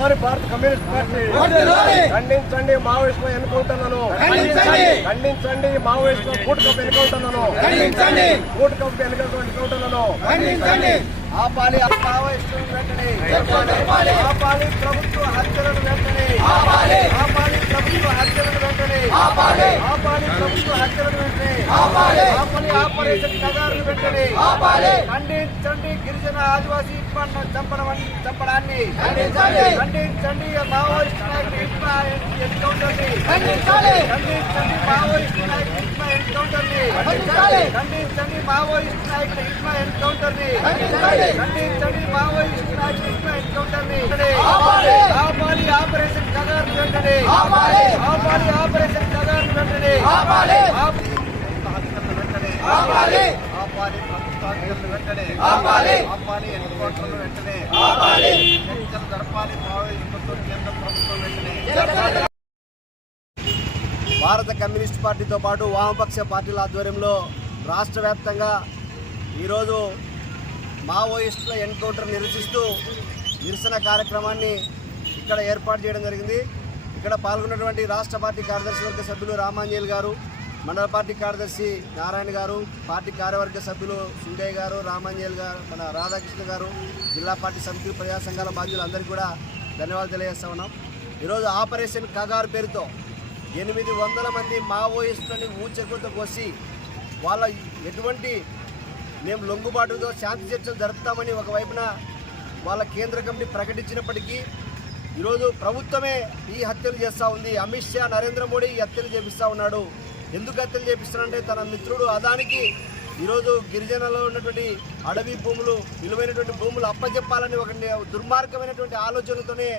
భారత communist party. ఖండించండి మావోయిస్టుల ఎన్కౌంటర్లను ఖండించండి. మావోయిస్టుల కూటు కప్పు ఎన్కౌంటర్లను ఖండించండి. కూటు కప్పు ఎన్కౌంటర్లను ఖండించండి ఆపాలి మావోయిస్టులను వెంటనే. ఆపాలి ప్రభుత్వ హత్యలను వెంటనే ఆపాలి. ప్రభుత్వ హత్యలను వెంటనే ఆపాలి. ప్రభుత్వ హత్యలను ఆపరేషన్ కగారులు ఆపాలి. ఖండించండి గిరిజన ఆదివాసీ ఇప్పన్న చంపడం చంపడాన్ని. ఖండించండి మావోయిస్ట్ నాయకుడు ఇట్మ ఎన్కౌంటర్ని. ఖండించండి మావోయిస్ట్ నాయకుడు ఇట్మ ఎన్కౌంటర్ని. ఖండించండి మావోయిస్ట్ నాయకుడు ఇట్మ ఎన్కౌంటర్ని. ఖండించండి మావోయిస్ట్ నాయకుడు ఇట్మ ఎన్కౌంటర్ని ఆపాలి. ఆపాలి ఆపరేషన్ కగారు వెంటనే ఆపాలి. ఆపాలి ఆపరేషన్ కగారు వెంటనే ఆపాలి. ఆపాలి వెంటనే ఆపాలి. ఆపాలి ప్రభుత్వ హత్యలను వెంటనే ఆపాలి. ఆపాలి ఎన్కౌంటర్లు వెంటనే ఆపాలి. చర్చలు జరపాలి మావోయిస్టులతో కేంద్ర ప్రభుత్వం వెంటనే జరపాలి. భారత కమ్యూనిస్ట్ పార్టీతో పాటు వామపక్ష పార్టీల ఆధ్వర్యంలో రాష్ట్ర వ్యాప్తంగా ఈరోజు మావోయిస్టుల ఎన్కౌంటర్ నిరసిస్తూ నిరసన కార్యక్రమాన్ని ఇక్కడ ఏర్పాటు చేయడం జరిగింది ఇక్కడ పాల్గొన్నటువంటి రాష్ట్ర పార్టీ కార్యదర్శి వర్గ సభ్యులు రామాంజల్ గారు మండల పార్టీ కార్యదర్శి నారాయణ గారు పార్టీ కార్యవర్గ సభ్యులు సుండయ్య గారు రామాంజల్ గారు మన రాధాకృష్ణ గారు జిల్లా పార్టీ సమితి ప్రజా సంఘాల బాధ్యులందరికీ కూడా ధన్యవాదాలు తెలియజేస్తా ఉన్నాం. ఈరోజు ఆపరేషన్ కగారు పేరుతో ఎనిమిది వందల మంది మావోయిస్టులని ఊచెక్కుతో కోసి వాళ్ళ ఎటువంటి మేము లొంగుబాటుతో శాంతి చర్చలు జరుపుతామని ఒకవైపున వాళ్ళ కేంద్ర కమిటీ ప్రకటించినప్పటికీ ఈరోజు ప్రభుత్వమే ఈ హత్యలు చేస్తూ ఉంది. అమిత్ షా నరేంద్ర మోడీ ఈ హత్యలు చేపిస్తూ ఉన్నాడు. ఎందుకు హత్యలు చేపిస్తున్నాడంటే తన మిత్రుడు అదానికి ఈరోజు గిరిజనలో ఉన్నటువంటి అడవి భూములు విలువైనటువంటి భూములు అప్పచెప్పాలని ఒక దుర్మార్గమైనటువంటి ఆలోచనతోనే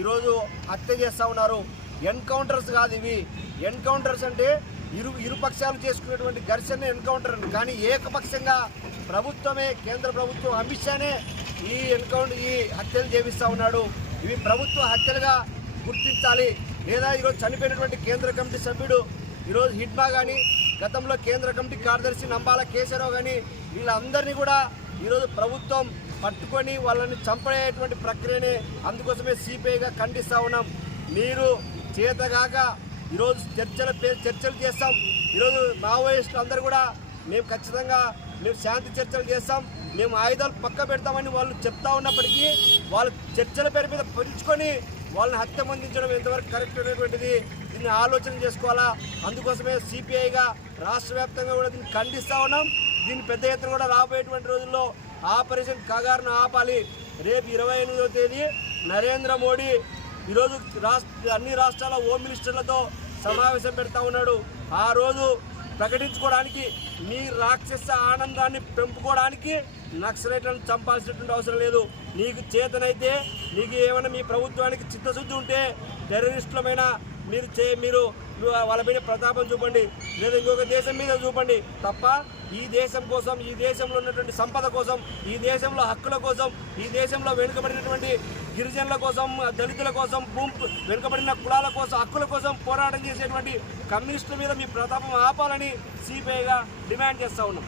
ఈరోజు హత్య చేస్తూ ఉన్నారు. ఎన్కౌంటర్స్ కాదు ఇవి. ఎన్కౌంటర్స్ అంటే ఇరు ఇరుపక్షాలు చేసుకునేటువంటి ఘర్షణ ఎన్కౌంటర్ అండి కానీ ఏకపక్షంగా ప్రభుత్వమే కేంద్ర ప్రభుత్వం అమిత్ షానే ఈ ఎన్కౌంటర్ ఈ హత్యలు చేపిస్తూ ఉన్నాడు. ఇవి ప్రభుత్వ హత్యలుగా గుర్తించాలి. లేదా ఈరోజు చనిపోయినటువంటి కేంద్ర కమిటీ సభ్యుడు ఈరోజు హిడ్మా కానీ గతంలో కేంద్ర కమిటీ కార్యదర్శి నంబాల కేశవరావు కానీ వీళ్ళందరినీ కూడా ఈరోజు ప్రభుత్వం పట్టుకొని వాళ్ళని చంపేటువంటి ప్రక్రియని అందుకోసమే సిపిఐగా ఖండిస్తూ ఉన్నాం. మీరు చేతగాక ఈరోజు చర్చల చర్చలు చేస్తాం. ఈరోజు మావోయిస్టులు అందరూ కూడా మేము ఖచ్చితంగా మేము శాంతి చర్చలు చేస్తాం. మేము ఆయుధాలు పక్క పెడతామని వాళ్ళు చెప్తా ఉన్నప్పటికీ వాళ్ళు చర్చల పేరు మీద పెంచుకొని వాళ్ళని హత్య మందించడం ఎంతవరకు కరెక్ట్ అనేటువంటిది దీన్ని ఆలోచన చేసుకోవాలా? అందుకోసమే సిపిఐగా రాష్ట్ర వ్యాప్తంగా కూడా దీన్ని ఖండిస్తూ ఉన్నాం. దీన్ని పెద్ద ఎత్తున కూడా రాబోయేటువంటి రోజుల్లో ఆపరేషన్ కగారును ఆపాలి. రేపు ఇరవై ఎనిమిదవ తేదీ నరేంద్ర మోడీ ఈరోజు రాష్ట్ర అన్ని రాష్ట్రాల హోమ్ మినిస్టర్లతో సమావేశం పెడతా ఉన్నాడు. ఆ రోజు ప్రకటించుకోవడానికి మీ రాక్షస ఆనందాన్ని పెంపుకోవడానికి నక్సలైట్లను చంపాల్సినటువంటి అవసరం లేదు. నీకు చేతనైతే నీకు ఏమైనా మీ ప్రభుత్వానికి చిత్తశుద్ధి ఉంటే టెర్రరిస్టులమైన మీరు చే మీరు వాళ్ళ మీద ప్రతాపం చూపండి లేదా ఇంకొక దేశం మీద చూపండి. తప్ప ఈ దేశం కోసం ఈ దేశంలో ఉన్నటువంటి సంపద కోసం ఈ దేశంలో హక్కుల కోసం ఈ దేశంలో వెనుకబడినటువంటి గిరిజనుల కోసం దళితుల కోసం భూమి వెనుకబడిన కులాల కోసం హక్కుల కోసం పోరాటం చేసేటువంటి కమ్యూనిస్టుల మీద మీ ప్రతాపం ఆపాలని సిపిఐగా డిమాండ్ చేస్తా ఉన్నాం.